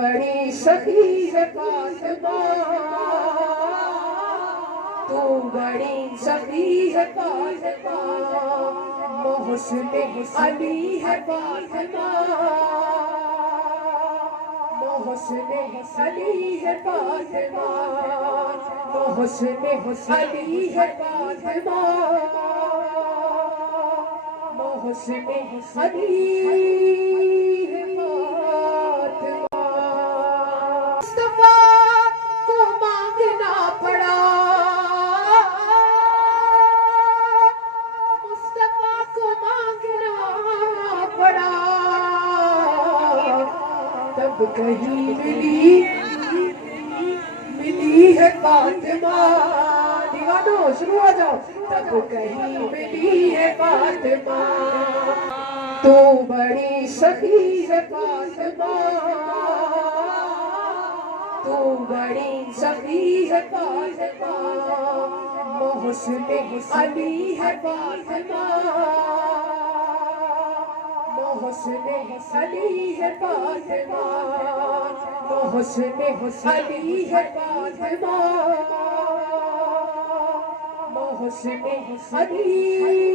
بڑی سخی ہے فاطمہ، تو بڑی سخی ہے فاطمہ، محسن علی ہے فاطمہ، محسن علی ہے فاطمہ، محسن علی ہے فاطمہ، محسن علی ہے فاطمہ۔ مصطفیٰ کو مانگنا پڑا، مصطفیٰ کو مانگنا پڑا، تب کہیں ملی ہے فاطمہ۔ دیوانو شروع ہو جاؤ۔ تب کہیں ملی ہے فاطمہ، تو بڑی سخی ہے فاطمہ، تو بڑی سخی ہے فاطمہ، محسن علی ہے فاطمہ، محسن علی ہے فاطمہ، محسن علی ہے فاطمہ، محسن علی